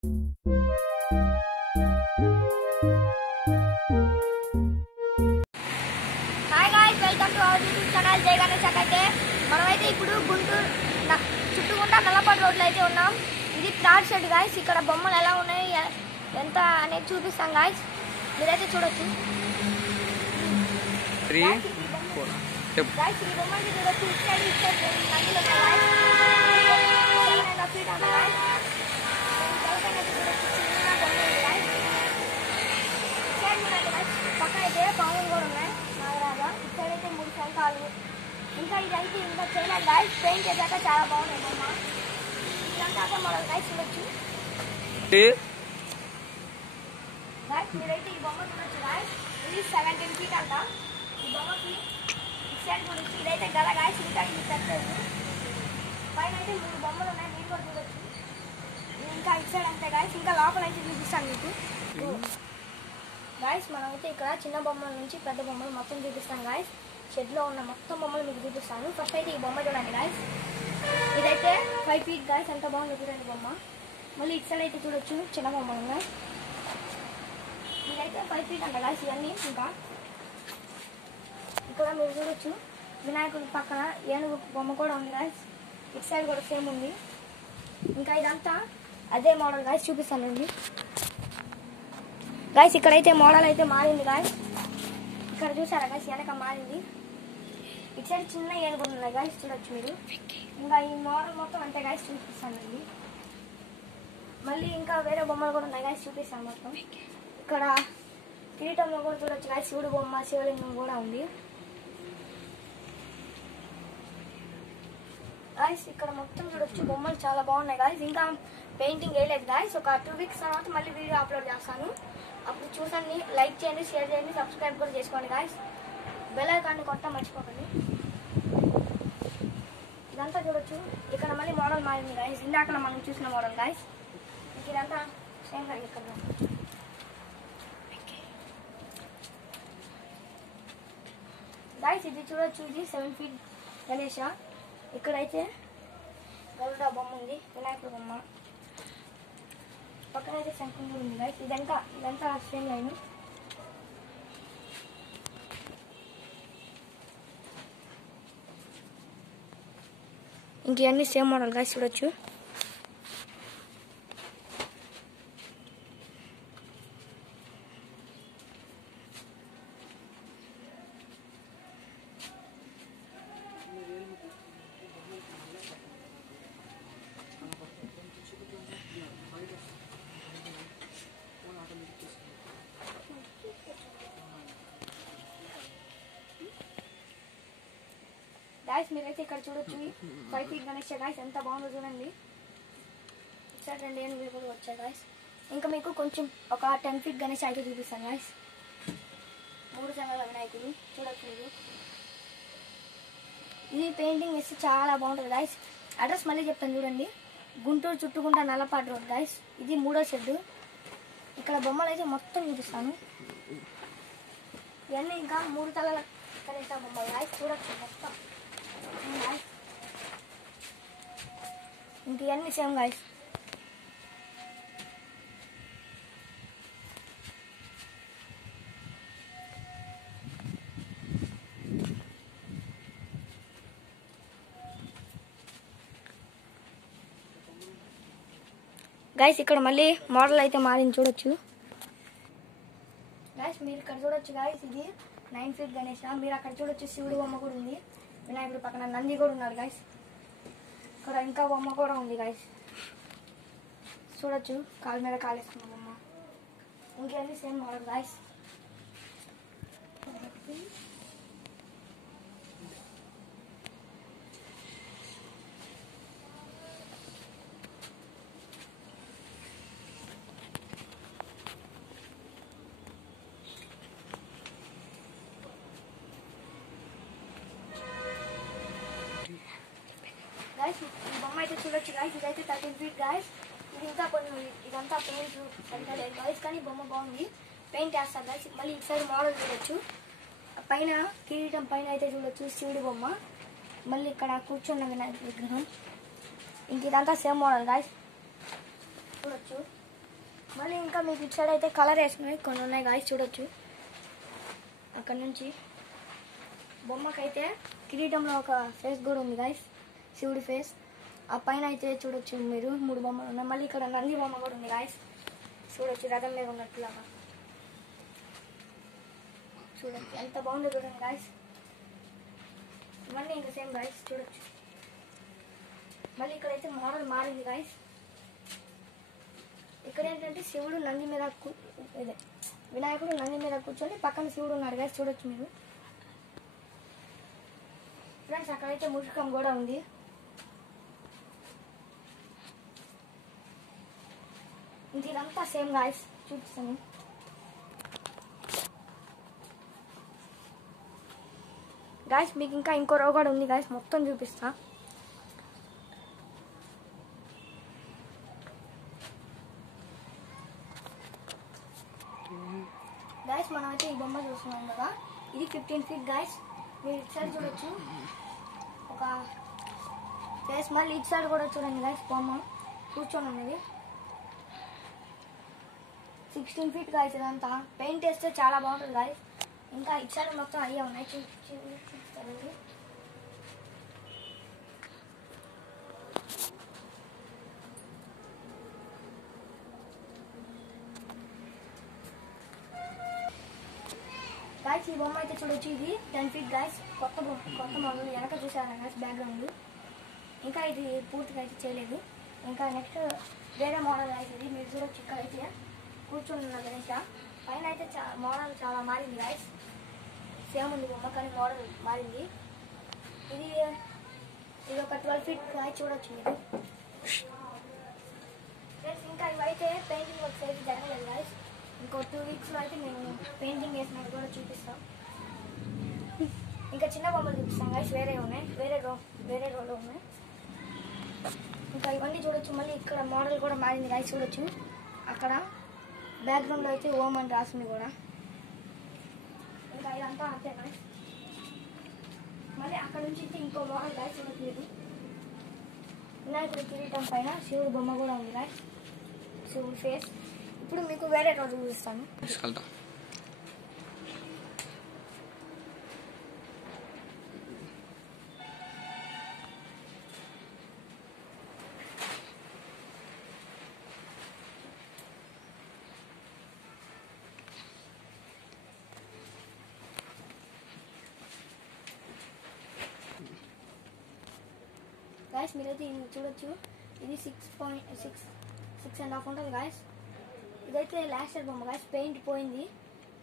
Hi guys, welcome to our YouTube channel జై గణేష్ అయితే మనమైతే ఇప్పుడు గుంటూరు చుట్టుకుంటా నల్లపాడు రోడ్లో అయితే ఉన్నాం. ఇది ప్లాట్ షెడ్ గాయ్స్. ఇక్కడ బొమ్మలు ఎలా ఉన్నాయి ఎంత అనేది చూపిస్తాం గాయ్స్, మీరైతే చూడొచ్చు. గాయ్స్ ఈ బొమ్మలు చూడొచ్చు. నదిలో పక్కన అయితే పాములు కూడా ఉన్నాయి నాగరాజా. ఇక్కడ అయితే 3 శంఖాలు. ఇంకా ఇదైతే ఇంకా చేయలేదు గాయ్స్. పెయింట్ చేశాక చాలా బాగున్నాయి బొమ్మ. ఇదంతా మరో గాయ్స్ చూడొచ్చు. గాయ్స్ మీరైతే ఈ బొమ్మ చూడొచ్చు గాయ్స్. ఇది 17 feet అంట ఈ బొమ్మకి. ఇటు సైడ్ చూడొచ్చు. ఇదైతే గల గాయ్స్. ఇంకా ఇది పెట్టలేదు. పైన అయితే 3 బొమ్మలు ఉన్నాయి, మీరు కూడా చూడొచ్చు. ఇంకా ఇటు సైడ్ అంతే గాయ్స్. ఇంకా లోపల అయితే చూపిస్తాను మీకు గాయ్స్. మనమైతే ఇక్కడ చిన్న బొమ్మల నుంచి పెద్ద బొమ్మలు మొత్తం చూపిస్తాను గాయ్స్. షెడ్లో ఉన్న మొత్తం బొమ్మలు మీకు చూపిస్తాను. ఫస్ట్ అయితే ఈ బొమ్మ చూడండి గాయ్స్. ఇదైతే 5 feet గాయ్స్. ఎంత బాగుంది చూడండి బొమ్మ. మళ్ళీ ఇటు సైడ్ అయితే చూడొచ్చు చిన్న బొమ్మలు ఉన్నాయి. ఇదైతే 5 feet అంట గాయ్స్ ఇవన్నీ. ఇంకా ఇక్కడ మీరు చూడొచ్చు వినాయకుడి పక్కన ఏనుగు బొమ్మ కూడా ఉంది గాయ్స్. ఇటు సైడ్ కూడా సేమ్ ఉంది. ఇంకా ఇదంతా అదే మోడల్ గాయ్స్, చూపిస్తానండి గాయ్స్. ఇక్కడైతే మోడల్ అయితే మారింది గాయ్స్. ఇక్కడ చూసారా గాయ్స్, వెనక మారింది. ఇటు సైడ్ చిన్న ఏనుగు ఉన్నాయి గాయ్స్, చూడొచ్చు మీరు. ఇంకా ఈ మోడల్ మొత్తం అంతే గాయ్స్, చూపిస్తానండి. మళ్ళీ ఇంకా వేరే బొమ్మలు కూడా ఉన్నాయి గాయ్స్, చూపిస్తాను మొత్తం. ఇక్కడ కిరీటంలో కూడా చూడొచ్చు గాయ్స్. శివుడు బొమ్మ, శివలింగం కూడా ఉంది గాయ్స్. ఇక్కడ మొత్తం చూడొచ్చు బొమ్మలు చాలా బాగున్నాయి గాయ్స్. ఇంకా పెయింటింగ్ వేయలేదు గాయ్స్. ఒక 2 weeks తర్వాత మళ్ళీ వీడియో అప్లోడ్ చేస్తాను. అప్పుడు చూసండి, లైక్ చేయండి, షేర్ చేయండి, సబ్స్క్రైబ్ కూడా చేసుకోండి గాయ్స్. బెల్ ఐకాన్ని కొట్టడం మర్చిపోకండి. ఇదంతా చూడొచ్చు. ఇక్కడ మళ్ళీ మోడల్ మారింది గాయ్స్. ఇందాక మనం చూసిన మోడల్ గాయ్స్. ఇదంతా సేమ్ గాయ్స్. ఇక్కడ గాయ్స్ ఇది చూడొచ్చు. ఇది 7 feet గణేష. ఇక్కడైతే గరుడ బొమ్మ ఉంది, వినాయకుడు బొమ్మ. పక్కన అయితే శంఖం ఉంది గాయ్స్. ఇదంతా సేమ్ లైన్. ఇంకన్నీ సేమ్ మోడల్ గాయ్స్, చూడొచ్చు. గాయ్స్ మీరైతే ఇక్కడ చూడొచ్చు 5 feet గణేష్ గాయ్స్. ఎంత బాగుందో చూడండి. ఇక్కడ 2 ఏనుగులు కూడా వచ్చాయి గాయ్స్. ఇంకా మీకు కొంచెం ఒక 10 feet గణేష్ అయితే చూపిస్తాను గాయ్స్. 3 సంఘాల వినాయకుడు చూడొచ్చు మీరు. ఇది పెయింటింగ్ వేస్తే చాలా బాగుంటుంది గాయ్స్. అడ్రస్ మళ్ళీ చెప్తాను చూడండి. గుంటూరు చుట్టుకుంటా నల్లపాడు రోడ్ గాయ్స్. ఇది 3వ షెడ్. ఇక్కడ బొమ్మలు అయితే మొత్తం చూపిస్తాను. ఇవన్నీ ఇంకా 3 తలల గణేష బొమ్మలు గాయ్స్, చూడొచ్చు మొత్తం. ఇంక ఇవన్నీ సేమ్ గాయ్స్. గాయ్స్ ఇక్కడ మళ్ళీ మోడల్ అయితే మారింది, చూడొచ్చు గాయ్స్. మీరు ఇక్కడ చూడొచ్చు గాయ్స్. ఇది 9 feet గణేష. మీరు అక్కడ చూడొచ్చు శివుడు బొమ్మ కూడా ఉంది, వినాయకుడు పక్కన నంది కూడా ఉన్నారు గాయ్స్. ఇక్కడ ఇంకా బొమ్మ కూడా ఉంది గాయ్స్, చూడొచ్చు. కాలు మీద కాలేసుకున్న బొమ్మ. ఇంకేంది సేమ్ మోడల్ గాయ్స్. గాయ్స్ ఈ బొమ్మ అయితే చూడొచ్చు గాయ్స్. ఇదైతే 13 feet గాయ్స్. ఇది ఇంకా కొన్ని ఇదంతా పెయింట్ అంటలేదు గాయ్స్, కానీ బొమ్మ బాగుంది. పెయింట్ వేస్తారు గాయ్స్. మళ్ళీ ఇటు సైడ్ మోడల్ చూడొచ్చు. పైన కిరీటం పైన అయితే చూడొచ్చు శివుడి బొమ్మ. మళ్ళీ ఇక్కడ కూర్చున్న వినాయక విగ్రహం. ఇంక ఇదంతా సేమ్ మోడల్ గాయ్స్, చూడొచ్చు. మళ్ళీ ఇంకా మీకు ఇటు సైడ్ అయితే కలర్ వేసుకునేవి కొన్ని ఉన్నాయి గాయస్, చూడొచ్చు. అక్కడ నుంచి బొమ్మకైతే కిరీటంలో ఒక ఫేస్ కూడా ఉంది గాయస్, శివుడి ఫేస్. ఆ పైన అయితే చూడొచ్చు మీరు 3 బొమ్మలు ఉన్నాయి. మళ్ళీ ఇక్కడ నంది బొమ్మ కూడా ఉంది గాయస్, చూడొచ్చు రథం మీద ఉన్నట్టులాగా. చూడండి ఎంత బాగుందో చూడండి గాయస్. ఇవన్నీ ఇంకా సేమ్ గాయస్, చూడొచ్చు. మళ్ళీ ఇక్కడైతే మోడల్ మారింది గాయస్. ఇక్కడ ఏంటంటే శివుడు నంది మీద ఇదే వినాయకుడు నంది మీద కూర్చొని పక్కన శివుడు ఉన్నాడు గాయస్, చూడొచ్చు మీరు. ఫ్రెండ్స్ అక్కడైతే ముషకం కూడా ఉంది. ఇదంతా సేమ్ గాయస్, చూపిస్తాను. గాయస్ మీకు ఇంకా ఇంకో రో కూడా ఉంది గాయస్, మొత్తం చూపిస్తా. గాయస్ మనమైతే ఈ బొమ్మ చూస్తున్నాం కదా, ఇది 15 feet గాయస్. మీరు ఇటు సైడ్ చూడొచ్చు ఒక ఫేస్, మళ్ళీ ఇటు సైడ్ కూడా చూడండి గాయస్ బొమ్మ కూర్చొని ఉన్నది. 16 feet గాయస్. ఇదంతా పెయింట్ వేస్తే చాలా బాగుంటుంది గాయస్. ఇంకా ఇటు సైడ్ మొత్తం అయ్యే ఉన్నాయి, చూస్తారండి. గాయస్ ఈ బొమ్మ అయితే చూడొచ్చు, ఇది 10 feet గాయస్. కొత్త మోడల్. వెనక చూసారా గాయస్ బ్యాక్గ్రౌండ్. ఇంకా ఇది పూర్తిగా అయితే చేయలేదు. ఇంకా నెక్స్ట్ వేరే మోడల్ అయితే ఇది మీరు చూడొచ్చు. ఇక్కడ అయితే కూర్చొని ఉన్న గణేష పైన అయితే మోడల్ చాలా మారింది గాయస్. సేమ్ ఉంది బొమ్మ కానీ మోడల్ మారింది. ఇది ఒక 12 feet గాయస్, చూడొచ్చు మీరు. ఇంకా ఇవైతే పెయింటింగ్ వర్క్స్ అయితే జరగలేదు గాయస్. ఇంకో 2 weeksలో అయితే నేను పెయింటింగ్ వేసినట్టు కూడా చూపిస్తాం. ఇంకా చిన్న బొమ్మలు చూపిస్తాం గాయస్, వేరే ఉన్నాయి, వేరే రోలో ఉన్నాయి. ఇంకా ఇవన్నీ చూడొచ్చు. మళ్ళీ ఇక్కడ మోడల్ కూడా మారింది గాయస్, చూడొచ్చు. అక్కడ బ్యాక్గ్రౌండ్లో అయితే ఓం అని రాసింది కూడా. ఇంకా ఇదంతా అంతే గాయస్. మళ్ళీ అక్కడ నుంచి అయితే ఇంకో మోడల్ గాయస్, చూడొచ్చు మీరు. వినాయకుడి కిరీటం పైన శివుడు బొమ్మ కూడా ఉంది గాయస్, శివుడి ఫేస్. ఇప్పుడు మీకు వేరే రోజు చూపిస్తాను. గాయస్ మీరైతే ఇది చూడొచ్చు. ఇది 6.5 ఉంటుంది గాయస్. ఇదైతే లాస్ట్ ఇయర్ బొమ్మ గాయస్. పెయింట్ పోయింది,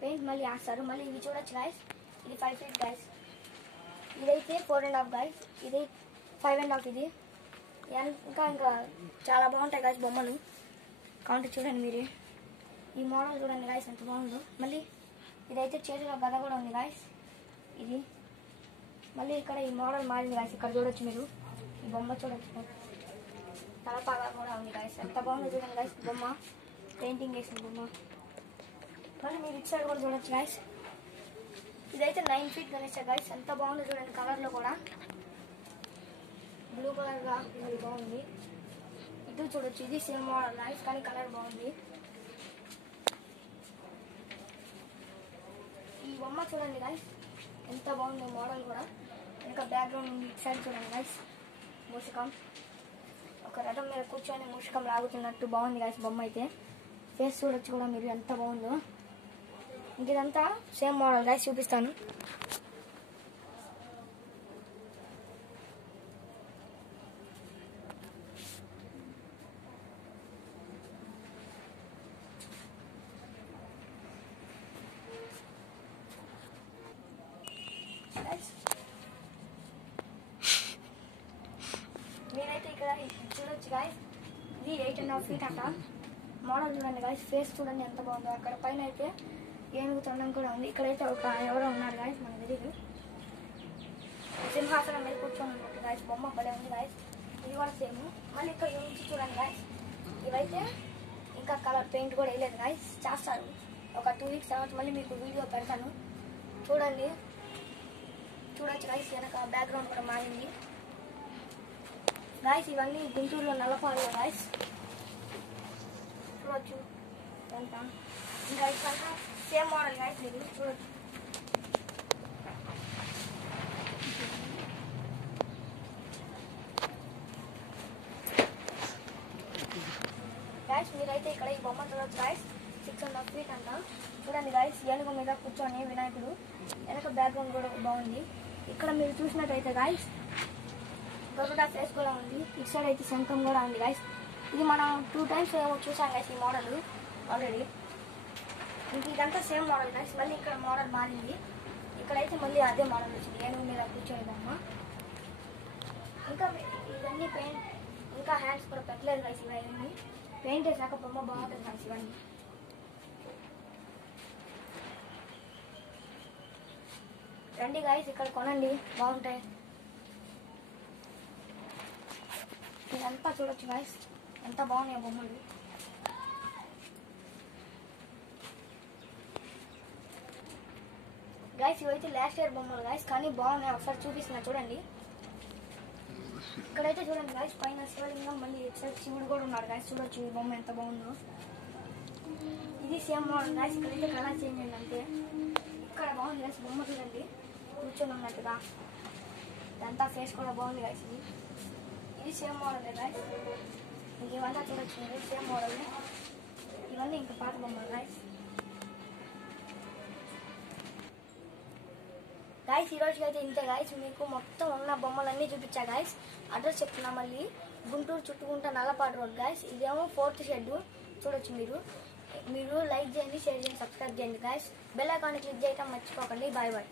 పెయింట్ మళ్ళీ వేస్తారు. మళ్ళీ ఇవి చూడొచ్చు గాయస్. ఇది 5 feet గాయస్. ఇదైతే 4.5 గాయస్. ఇది 5.5. ఇది ఇంకా చాలా బాగుంటాయి గాయస్ బొమ్మలు. కాబట్టి చూడండి మీరు ఈ మోడల్ చూడండి గాయస్ ఎంత బాగుందో. మళ్ళీ ఇదైతే చేతిలో గద కూడా ఉంది గాయస్. ఇది మళ్ళీ ఇక్కడ ఈ మోడల్ మారింది గాయస్. ఇక్కడ చూడొచ్చు మీరు ఈ బొమ్మ చూడొచ్చు. తలపాగా కూడా ఉంది గాయస్. ఎంత బాగుందో చూడండి గాయస్ బొమ్మ, పెయింటింగ్ వేసిన బొమ్మ. మళ్ళీ మీరు ఇటు సైడ్ కూడా చూడొచ్చు గాయస్. ఇదైతే 9 feet గణేష్ గాయస్. ఎంత బాగుందో చూడండి. కలర్లో కూడా బ్లూ కలర్గా ఇది బాగుంది. ఇటు చూడొచ్చు. ఇది సేమ్ మోడల్ గాయస్ కానీ కలర్ బాగుంది. ఈ బొమ్మ చూడండి గాయస్ ఎంత బాగుందో మోడల్ కూడా. ఇంకా బ్యాక్గ్రౌండ్ ఉంది. ఇటు సైడ్ చూడండి గాయస్ మూషికం, ఒక రథం మీద కూర్చొని మూషికం లాగుతున్నట్టు బాగుంది గాయస్ బొమ్మ అయితే. ఫేస్ చూడొచ్చు కూడా మీరు ఎంత బాగుందో. ఇంక ఇదంతా సేమ్ మోడల్ గాయస్, చూపిస్తాను. నేనైతే ఇక్కడ చూడొచ్చు గాయస్. ఇది 8.5 feet అంట. మోడల్ చూడండి గాయస్. ఫేస్ చూడండి ఎంత బాగుందో. అక్కడ పైన అయితే ఏనుగు తొండం కూడా ఉంది. ఇక్కడైతే ఎవరో ఉన్నారు గాయస్, మనకు తెలియదు. సింహాసనం మీద కూర్చొని ఉన్నట్టు గాయస్ బొమ్మ భలే ఉంది గాయస్. ఇది కూడా సేమ్. మళ్ళీ ఇక్కడ నుంచి చూడండి గాయస్. ఇవైతే ఇంకా కలర్ పెయింట్ కూడా వేయలేదు గాయస్, చేస్తారు. ఒక 2 weeks తర్వాత మళ్ళీ మీకు వీడియో పెడతాను, చూడండి. చూడొచ్చు గాయస్. వెనక బ్యాక్గ్రౌండ్ కూడా మారింది గాయస్. ఇవన్నీ గుంటూరులో నల్లపాడులో గాయస్, చూడొచ్చు. అంతా. ఇంకా ఇక్కడ సేమ్ మోడల్ గైస్ మీరు చూడొచ్చు. గైస్ మీరైతే ఇక్కడ ఈ బొమ్మ చూడొచ్చు గైస్. 6.5 feet అంట. చూడండి గైస్, ఏనుగు మీద కూర్చొని వినాయకుడు. వెనక బ్యాక్గ్రౌండ్ కూడా బాగుంది. ఇక్కడ మీరు చూసినట్టయితే గైస్ గరుడ ఫేస్ కూడా ఉంది. ఇటు సైడ్ అయితే శంఖం కూడా ఉంది గైస్. ఇది మనం 2 times ఏమో చూసాం గైస్ ఈ మోడల్ ఆల్రెడీ. ఇంక ఇదంతా సేమ్ మోడల్ గైస్. మళ్ళీ ఇక్కడ మోడల్ మారింది. ఇక్కడైతే మళ్ళీ అదే మోడల్ వచ్చింది, ఏనుగు మీద కూర్చొని బొమ్మ. ఇంకా ఇవన్నీ పెయింట్, ఇంకా హ్యాండ్స్ కూడా పెట్టలేదు గైస్. ఇవన్నీ పెయింట్ వేసాక బొమ్మ బాగుంటుంది గైస్. ఇవన్నీ రండి గైస్, ఇక్కడ కొనండి, బాగుంటాయి. ఇదంతా చూడొచ్చు గైస్, ఎంత బాగున్నాయి బొమ్మలు. గైస్ ఇవైతే లాస్ట్ ఇయర్ బొమ్మలు గైస్, కానీ బాగున్నాయి. ఒకసారి చూపిస్తున్నా చూడండి. ఇక్కడైతే చూడండి గైస్, పైన శివలింగం, మళ్ళీ ఇటు శివుడు కూడా ఉన్నాడు గైస్. చూడొచ్చు ఈ బొమ్మ ఎంత బాగుందో. ఇది సేమ్ మోడల్ గైస్. ఇక్కడైతే కలర్ చేంజ్ అయింది అంతే. ఇక్కడ బాగుంది గైస్ బొమ్మ, చూడండి కూర్చొని ఉన్నట్టుగా. ఇదంతా ఫేస్ కూడా బాగుంది గైస్. ఇది సేమ్ మోడల్ గైస్. ఇంక ఇవంతా చూడొచ్చు మీరు, సేమ్ మోడల్. ఇవన్నీ ఇంకా పాత బొమ్మలు గైస్. గైస్ ఈ రోజుకి అయితే ఇంతే గైస్. మీకు మొత్తం ఉన్న బొమ్మలన్నీ చూపించా గైస్. అడ్రస్ చెప్తున్నా మళ్ళీ, గుంటూరు చుట్టుకుంటా నల్లపాడు రోడ్ గైస్. ఇదేమో 4th షెడ్. చూడొచ్చు మీరు లైక్ చేయండి, షేర్ చేయండి, సబ్స్క్రైబ్ చేయండి గైస్. బెల్ ఐకాన్ క్లిక్ చేయడం మర్చిపోకండి. Bye bye.